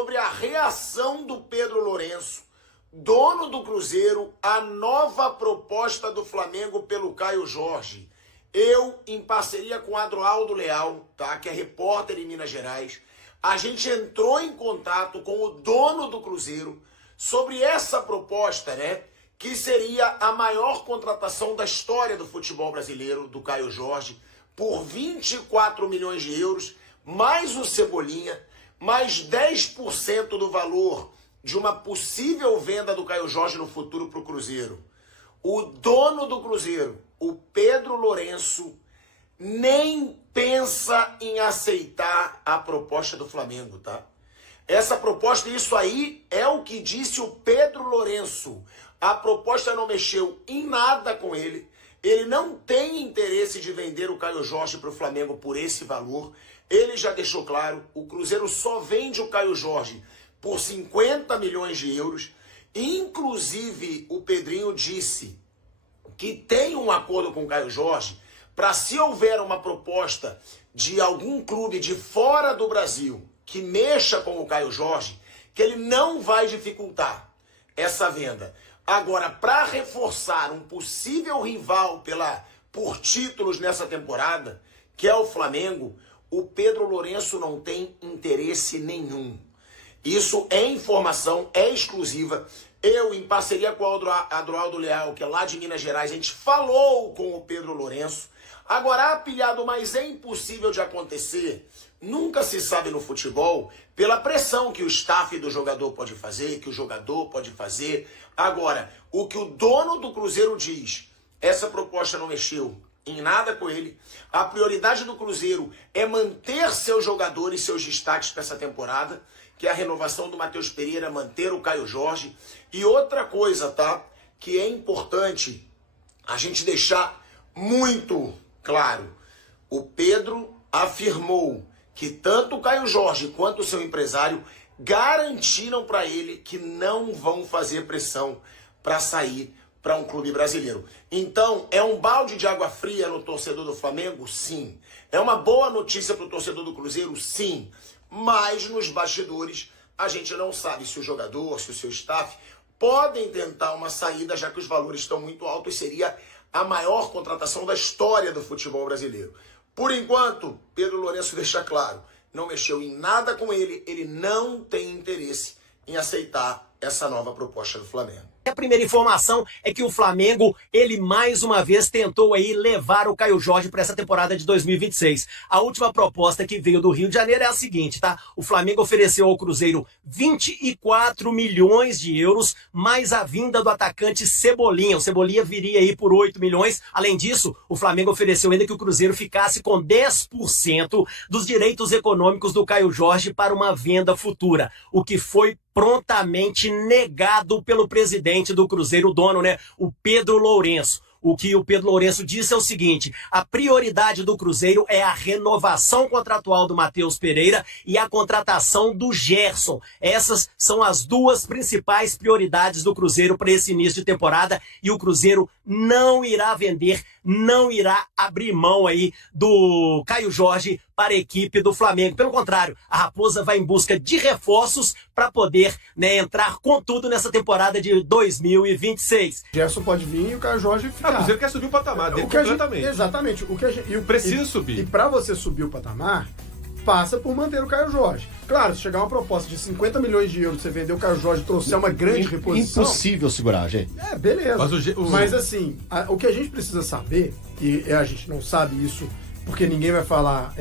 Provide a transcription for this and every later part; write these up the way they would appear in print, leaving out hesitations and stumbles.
sobre a reação do Pedro Lourenço, dono do Cruzeiro, à nova proposta do Flamengo pelo Caio Jorge. Eu, em parceria com o Adroaldo Leal, tá, que é repórter em Minas Gerais, a gente entrou em contato com o dono do Cruzeiro sobre essa proposta, né? Que seria a maior contratação da história do futebol brasileiro, do Caio Jorge, por 24 milhões de euros, mais o Cebolinha, mais 10% do valor de uma possível venda do Caio Jorge no futuro para o Cruzeiro. O dono do Cruzeiro, o Pedro Lourenço, nem pensa em aceitar a proposta do Flamengo, tá? Essa proposta, isso aí é o que disse o Pedro Lourenço. A proposta não mexeu em nada com ele. Ele não tem interesse de vender o Caio Jorge para o Flamengo por esse valor. Ele já deixou claro, o Cruzeiro só vende o Caio Jorge por 50 milhões de euros. Inclusive, o Pedrinho disse que tem um acordo com o Caio Jorge para, se houver uma proposta de algum clube de fora do Brasil que mexa com o Caio Jorge, que ele não vai dificultar essa venda. Agora, para reforçar um possível rival por títulos nessa temporada, que é o Flamengo, o Pedro Lourenço não tem interesse nenhum. Isso é informação, é exclusiva. Eu, em parceria com o Adroaldo Leal, que é lá de Minas Gerais, a gente falou com o Pedro Lourenço. Agora, apilhado, mas é impossível de acontecer. Nunca se sabe no futebol pela pressão que o staff do jogador pode fazer, que o jogador pode fazer. Agora, o que o dono do Cruzeiro diz, essa proposta não mexeu em nada com ele. A prioridade do Cruzeiro é manter seus jogadores, seus destaques para essa temporada, que é a renovação do Matheus Pereira, manter o Caio Jorge. E outra coisa, tá? Que é importante a gente deixar muito claro. O Pedro afirmou que tanto o Caio Jorge quanto o seu empresário garantiram para ele que não vão fazer pressão para sair para um clube brasileiro. Então, é um balde de água fria no torcedor do Flamengo? Sim. É uma boa notícia para o torcedor do Cruzeiro? Sim. Mas nos bastidores, a gente não sabe se o jogador, se o seu staff podem tentar uma saída, já que os valores estão muito altos. Seria a maior contratação da história do futebol brasileiro. Por enquanto, Pedro Lourenço deixa claro, não mexeu em nada com ele, ele não tem interesse em aceitar essa nova proposta do Flamengo. A primeira informação é que o Flamengo, ele mais uma vez tentou aí levar o Caio Jorge para essa temporada de 2026. A última proposta que veio do Rio de Janeiro é a seguinte, tá? O Flamengo ofereceu ao Cruzeiro 24 milhões de euros, mais a vinda do atacante Cebolinha. O Cebolinha viria aí por 8 milhões. Além disso, o Flamengo ofereceu ainda que o Cruzeiro ficasse com 10% dos direitos econômicos do Caio Jorge para uma venda futura, o que foi prontamente negado pelo presidente do Cruzeiro, o dono, né, o Pedro Lourenço. O que o Pedro Lourenço disse é o seguinte: a prioridade do Cruzeiro é a renovação contratual do Matheus Pereira e a contratação do Gerson. Essas são as duas principais prioridades do Cruzeiro para esse início de temporada, e o Cruzeiro não irá vender, não irá abrir mão aí do Caio Jorge para a equipe do Flamengo. Pelo contrário, a Raposa vai em busca de reforços para poder, né, entrar com tudo nessa temporada de 2026. Gerson pode vir e o Caio Jorge ficar. O Cruzeiro quer subir o patamar dele completamente. Exatamente. Precisa subir. E para você subir o patamar, passa por manter o Caio Jorge. Claro, se chegar uma proposta de 50 milhões de euros, você vender o Caio Jorge e trouxer uma grande reposição... Impossível segurar, gente. É, beleza. Mas assim, o que a gente precisa saber, e a gente não sabe isso porque ninguém vai falar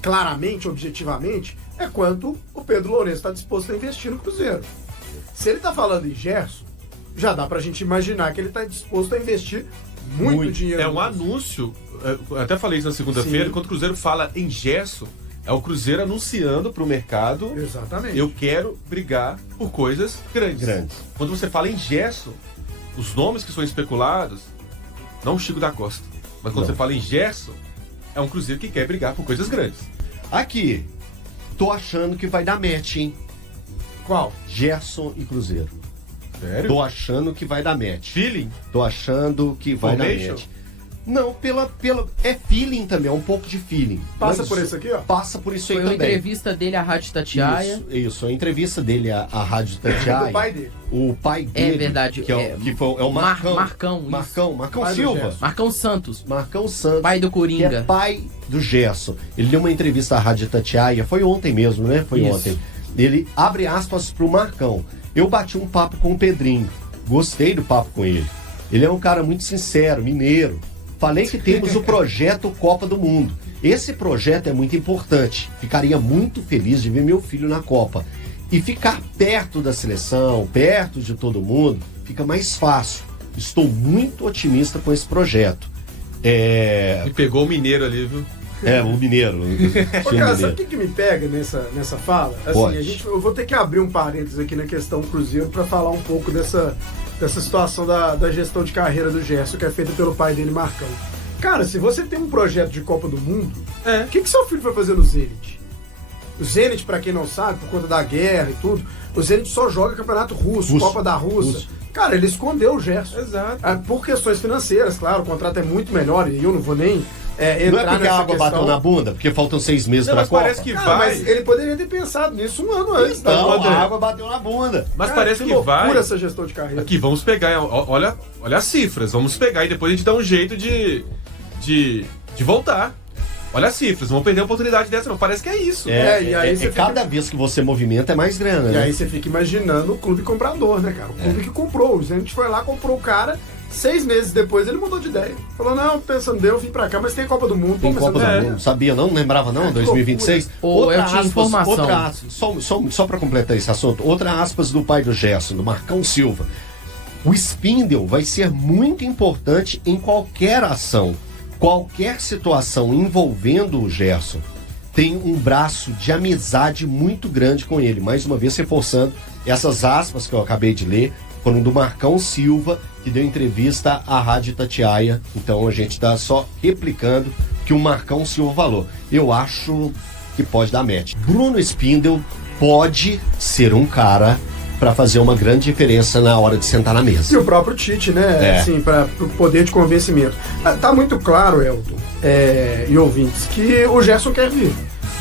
claramente, objetivamente, é quanto o Pedro Lourenço está disposto a investir no Cruzeiro. Se ele está falando em Gerson, já dá pra gente imaginar que ele está disposto a investir muito dinheiro. É um anúncio, eu até falei isso na segunda-feira, quando o Cruzeiro fala em Gerson, é o Cruzeiro anunciando pro mercado: exatamente, eu quero brigar por coisas grandes. Quando você fala em Gerson, os nomes que são especulados, não o Chico da Costa, mas quando você fala em Gerson, é um Cruzeiro que quer brigar por coisas grandes. Aqui, tô achando que vai dar match, hein? Qual? Gerson e Cruzeiro. Sério? Tô achando que vai dar match. Feeling? Tô achando que vai dar Formation? match. Não, é feeling também, é um pouco de feeling. Passa Mas por isso aqui, ó. Passa por isso aí Foi uma também. entrevista dele à Rádio Tatiaia. Isso, a entrevista dele à Rádio Tatiaia. Do pai dele. O pai dele. verdade, Que é o Marcão. Marcão, isso. Marcão Pai do Silva. Gerson. Marcão Santos, Marcão Santos. pai do Que Coringa. é pai do Gerson. Ele deu uma entrevista à Rádio Tatiaia, foi ontem mesmo, né? Foi Isso. ontem. Ele abre aspas pro Marcão. Eu bati um papo com o Pedrinho. Gostei do papo com ele. Ele é um cara muito sincero, mineiro. Falei que temos o projeto Copa do Mundo. Esse projeto é muito importante. Ficaria muito feliz de ver meu filho na Copa. E ficar perto da seleção, perto de todo mundo, fica mais fácil. Estou muito otimista com esse projeto. E pegou o mineiro ali, viu? O mineiro. Ô, cara, sabe o que me pega nessa fala? Assim, Pode. eu vou ter que abrir um parênteses aqui na questão do Cruzeiro para falar um pouco dessa situação da gestão de carreira do Gerson, que é feita pelo pai dele, Marcão. Cara, se você tem um projeto de Copa do Mundo, o que seu filho foi fazer no Zenit? O Zenit, pra quem não sabe, por conta da guerra e tudo, o Zenit só joga campeonato russo. Copa da Rússia. Cara, ele escondeu o Gerson. Exato. Por questões financeiras, claro, o contrato é muito melhor e eu não vou nem entrar Não é porque nessa a água questão. bateu na bunda, porque faltam 6 meses Não, pra mas Copa. parece que Cara, vai. mas ele poderia ter pensado nisso um ano antes. Então, André. a água bateu na bunda. Mas Cara, parece que loucura vai. essa gestão de carreira. Aqui, vamos pegar. Olha as cifras. Vamos pegar e depois a gente dá um jeito de voltar. Olha as cifras. Não vamos perder a oportunidade dessa, não. Parece que é isso. e aí você Cada vez que você movimenta é mais grana, E né? aí você fica imaginando o clube comprador, né, cara? O clube que comprou. A gente foi lá, comprou o cara, 6 meses depois ele mudou de ideia. Falou, não, pensando, eu vim pra cá, mas tem a Copa do Mundo. Tem Pô, Copa mas do eu Mundo, sabia não? Lembrava não? 2026? Pô, eu tinha informação. Outra aspas, só pra completar esse assunto, outra aspas do pai do Gerson, do Marcão Silva. O Spindle vai ser muito importante em qualquer ação, qualquer situação envolvendo o Gerson. Tem um braço de amizade muito grande com ele. Mais uma vez reforçando essas aspas que eu acabei de ler, foram do Marcão Silva, que deu entrevista à Rádio Tatiaia. Então a gente está só replicando que o Marcão Silva falou. Eu acho que pode dar match. Bruno Spindle pode ser um cara para fazer uma grande diferença na hora de sentar na mesa. E o próprio Tite, né? Assim, para o poder de convencimento. Tá muito claro, Elton, e ouvintes, que o Gerson quer vir.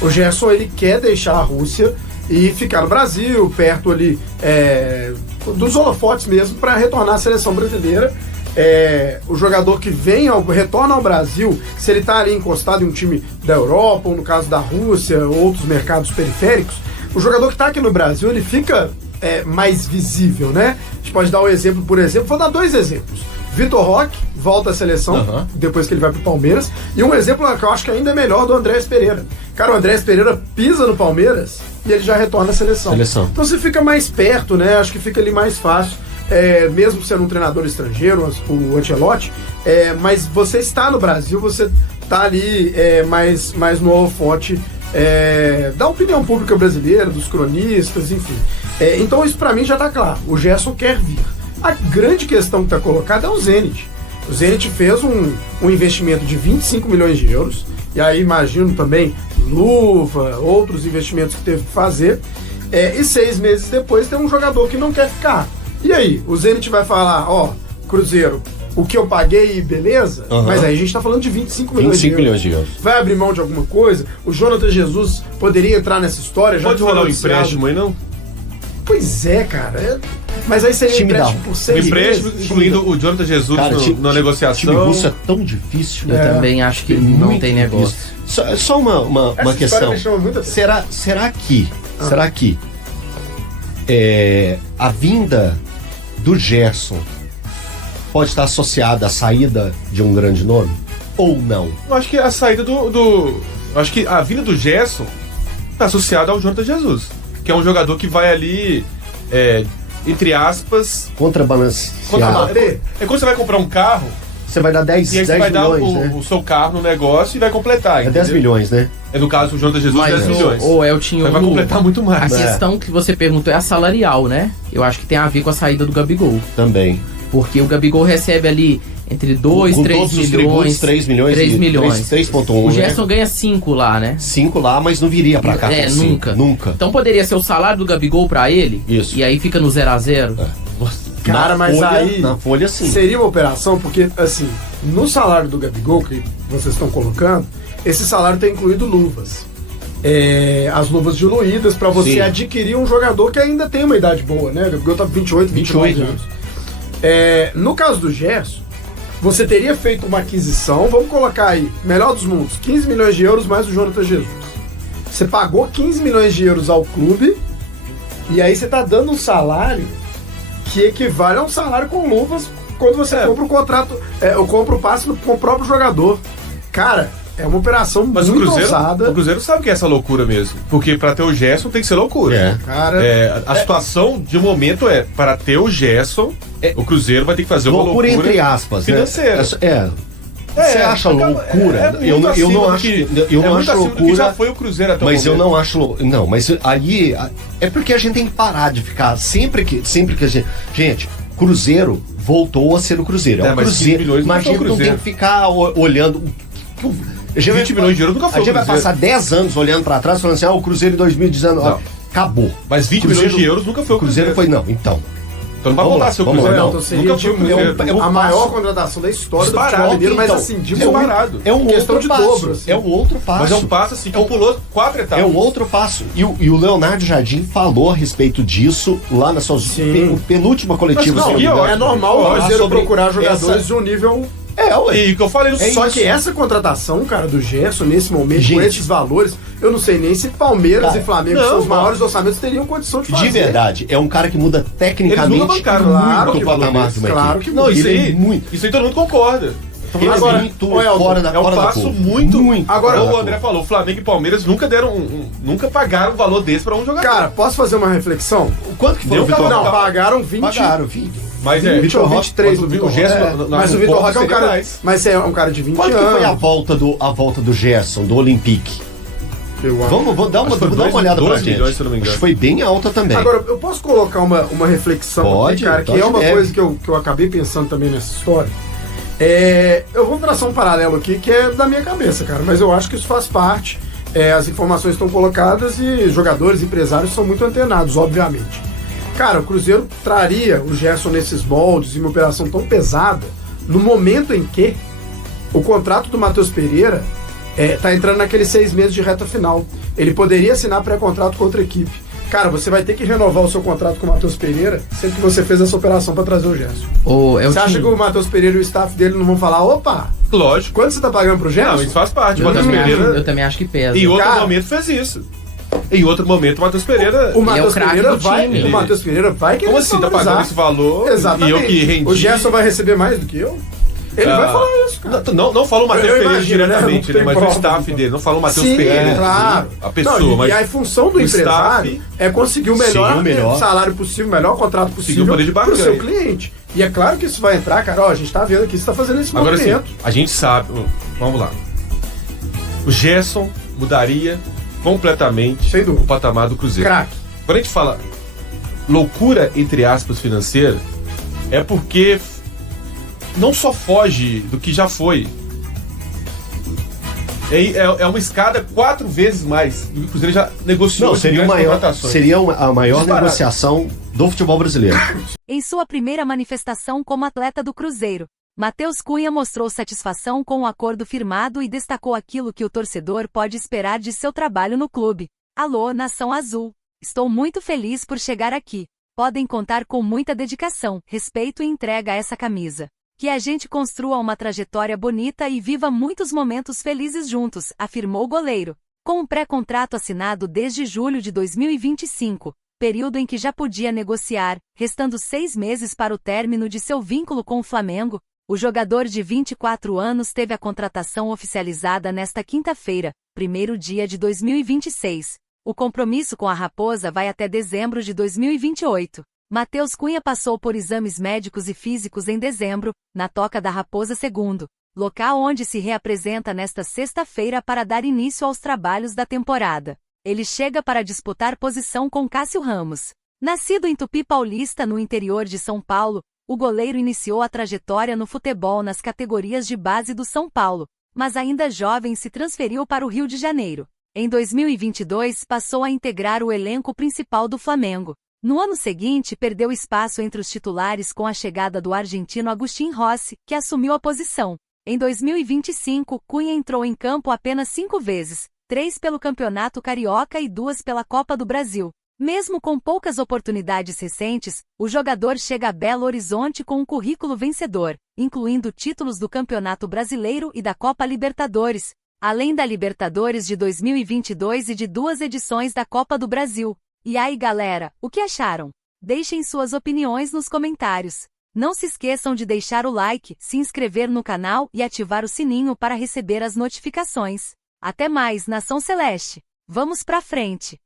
O Gerson, ele quer deixar a Rússia e ficar no Brasil, perto ali dos holofotes mesmo, para retornar à seleção brasileira. O jogador que retorna ao Brasil, se ele tá ali encostado em um time da Europa, ou no caso da Rússia, outros mercados periféricos, o jogador que tá aqui no Brasil, ele fica mais visível, né? A gente pode dar um exemplo, por exemplo, vou dar 2 exemplos. Vitor Roque volta à seleção, depois que ele vai pro Palmeiras, e um exemplo que eu acho que ainda é melhor do Andrés Pereira. Cara, o Andrés Pereira pisa no Palmeiras e ele já retorna à seleção. Então você fica mais perto, né? Acho que fica ali mais fácil, mesmo sendo um treinador estrangeiro, o Ancelotti, mas você está no Brasil, você tá ali mais no holofote da opinião pública brasileira, dos cronistas, enfim. Então isso pra mim já tá claro, o Gerson quer vir. A grande questão que tá colocada é o Zenit. O Zenit fez um investimento de 25 milhões de euros, e aí imagino também luva, outros investimentos que teve que fazer, e 6 meses depois tem um jogador que não quer ficar. E aí, o Zenit vai falar, Cruzeiro, o que eu paguei, beleza? Mas aí a gente tá falando de 25 milhões de euros. Vai abrir mão de alguma coisa? O Jonathan Jesus poderia entrar nessa história? Já Pode falar um empréstimo aí, não? Pois é, cara. Mas aí seria empréstimo por 6 empréstimo, meses. incluindo o Jonathan Jesus na negociação. Time russo é tão difícil. Eu também acho que não tem negócio. Só uma questão. Me chama muito atenção. Será que a vinda do Gerson pode estar associada à saída de um grande nome? Ou não? Eu acho que a saída acho que a vinda do Gerson está associada ao Jonathan Jesus, que é um jogador que vai ali, entre aspas, contrabalancear. É quando você vai comprar um carro, você vai dar 10 e aí você vai milhões, dar né? o seu carro no negócio e vai completar. É 10 milhões, né? No caso, o Jonathan Jesus, Mas 10 milhões. Eltinho, Vai completar muito mais. A questão que você perguntou é a salarial, né? Eu acho que tem a ver com a saída do Gabigol. Também. Porque o Gabigol recebe ali entre 2 e 3 milhões. 3 milhões. 3 milhões. 3,1. O Gerson ganha 5 lá, né? 5 lá, mas não viria pra cá. Nunca. Nunca. Então poderia ser o salário do Gabigol pra ele. Isso. E aí fica no 0 a 0. Cara, mas aí na folha, sim. seria uma operação, porque, assim, no salário do Gabigol, que vocês estão colocando, esse salário tem incluído luvas. As luvas diluídas para você Sim. adquirir um jogador que ainda tem uma idade boa, né? O Gabigol tá 28, 29 anos. No caso do Gerson, você teria feito uma aquisição, vamos colocar aí, melhor dos mundos, 15 milhões de euros mais o Jonathan Jesus. Você pagou 15 milhões de euros ao clube e aí você tá dando um salário que equivale a um salário com luvas quando você compra o contrato, ou compra o passe com o próprio jogador. Cara, é uma operação Mas muito o ousada. Cruzeiro sabe que é essa loucura mesmo. Porque pra ter o Gerson tem que ser loucura. Cara, A situação de momento para ter o Gerson, o Cruzeiro vai ter que fazer uma loucura entre aspas, financeira. Né? Você acha loucura? Eu não acho, eu não acho loucura. Que já foi o Cruzeiro até o mas momento. eu não acho. Não, mas aí é porque a gente tem que parar de ficar sempre que a gente, Cruzeiro voltou a ser o Cruzeiro. É o mas Cruzeiro. 20 milhões Mas a gente não tem que ficar olhando. 20 milhões de euros nunca foi A gente o vai Cruzeiro. passar 10 anos olhando pra trás falando assim, o Cruzeiro em 2019 Não. acabou. Mas 20 Cruzeiro- milhões de euros nunca foi o Cruzeiro. Foi não, então. Então não vai Vamos voltar lá, a ser o vamos lá, Cruzeiro. não. então seria Nunca foi o Cruzeiro. a maior contratação da história do Disparado, futebol mineiro, mas então, assim, de disparado. É um questão outro de passo. dobro, assim. É um outro passo. Mas é um passo assim que pulou 4 etapas. É um outro passo. E o Leonardo Jardim falou a respeito disso lá na sua Sim. penúltima coletiva. Mas se não, não me engano. É normal o Falar Cruzeiro sobre procurar jogadores essa- de um nível. E o que eu falei no Só que essa contratação, cara, do Gerson, nesse momento, Gente. com esses valores, eu não sei nem se Palmeiras Cara, e Flamengo, que não, são os mano. maiores orçamentos, teriam condição de fazer. De verdade, é um cara que muda Eles tecnicamente nunca bancaram claro muito que o patamar de uma claro equipe. que Não, isso Ele aí, é muito. isso aí todo mundo concorda. Ele Agora, é muito ô, Elton, fora da É um fora da passo curva. muito. Agora, Como o André falou, Flamengo e Palmeiras nunca deram nunca pagaram um valor desse pra um jogador. Cara, posso fazer uma reflexão? Quanto que foi o Deu Vitor pra- Não, Roque? pagaram 20. Pagaram, 20. mas 20 ou 23 do o Vitor Gerson Roque. Mas o Vitor Roque é um cara. Mas é um cara de 20 Quanto que foi a anos. volta do Gerson, do Olympique? Vamos dar Acho que foi uma olhada pra 12 gente. milhões, se eu não me engano. Acho que foi bem alta também. Agora, eu posso colocar uma reflexão Pode, aqui, cara, que pode é uma mesmo. coisa que eu acabei pensando também nessa história. Eu vou traçar um paralelo aqui que é da minha cabeça, cara, mas eu acho que isso faz parte. As informações estão colocadas e jogadores, empresários são muito antenados, obviamente. Cara, o Cruzeiro traria o Gerson nesses moldes em uma operação tão pesada no momento em que o contrato do Matheus Pereira tá entrando naqueles 6 meses de reta final. Ele poderia assinar pré-contrato com outra equipe. Cara, você vai ter que renovar o seu contrato com o Matheus Pereira sempre que você fez essa operação para trazer o Gerson. Você acha que o Matheus Pereira e o staff dele não vão falar, opa, Lógico. quanto você tá pagando pro Gerson? Não, isso faz parte. O Eu Matheus também, Pereira, eu também acho que pesa. em outro Cara, momento, fez isso. Em outro momento, o Matheus Pereira. O Matheus craque Pereira do vai, time. o Matheus Pereira vai querer Como assim? Tá valorizar. pagando esse valor? Exatamente. E eu que rendi. O Gerson vai receber mais do que eu? Ele vai falar isso, cara. Não fala o Matheus Eu Pereira imagino, né? diretamente, Não né? Mas tem o prova. staff dele. Não fala o Matheus Sim, Pereira. claro. A pessoa, Não, mas. e a função do o empresário staff- é conseguir o melhor, Sim, o melhor. salário possível, o melhor contrato Conseguir um possível poder de para o seu barganha. cliente. E é claro que isso vai entrar, cara. Ó, a gente tá vendo aqui, você tá fazendo esse Agora sim, movimento. a gente sabe. Vamos lá. O Gerson mudaria completamente Sem dúvida. o patamar do Cruzeiro. Craque. Quando a gente fala loucura, entre aspas, financeira, é porque não só foge do que já foi. É uma escada 4 vezes mais. E o Cruzeiro já negociou Não, seria, diversas maior, contratações. seria a maior Disparado. negociação do futebol brasileiro. Em sua primeira manifestação como atleta do Cruzeiro, Matheus Cunha mostrou satisfação com o acordo firmado e destacou aquilo que o torcedor pode esperar de seu trabalho no clube. Alô, Nação Azul! Estou muito feliz por chegar aqui. Podem contar com muita dedicação, respeito e entrega a essa camisa. Que a gente construa uma trajetória bonita e viva muitos momentos felizes juntos, afirmou o goleiro. Com um pré-contrato assinado desde julho de 2025, período em que já podia negociar, restando 6 meses para o término de seu vínculo com o Flamengo, o jogador de 24 anos teve a contratação oficializada nesta quinta-feira, 1º dia de 2026. O compromisso com a Raposa vai até dezembro de 2028. Matheus Cunha passou por exames médicos e físicos em dezembro, na Toca da Raposa II, local onde se reapresenta nesta sexta-feira para dar início aos trabalhos da temporada. Ele chega para disputar posição com Cássio Ramos. Nascido em Tupi Paulista, no interior de São Paulo, o goleiro iniciou a trajetória no futebol nas categorias de base do São Paulo, mas ainda jovem se transferiu para o Rio de Janeiro. Em 2022 passou a integrar o elenco principal do Flamengo. No ano seguinte, perdeu espaço entre os titulares com a chegada do argentino Agustín Rossi, que assumiu a posição. Em 2025, Cunha entrou em campo apenas 5 vezes, 3 pelo Campeonato Carioca e 2 pela Copa do Brasil. Mesmo com poucas oportunidades recentes, o jogador chega a Belo Horizonte com um currículo vencedor, incluindo títulos do Campeonato Brasileiro e da Copa Libertadores, além da Libertadores de 2022 e de 2 edições da Copa do Brasil. E aí, galera, o que acharam? Deixem suas opiniões nos comentários. Não se esqueçam de deixar o like, se inscrever no canal e ativar o sininho para receber as notificações. Até mais, Nação Celeste! Vamos pra frente!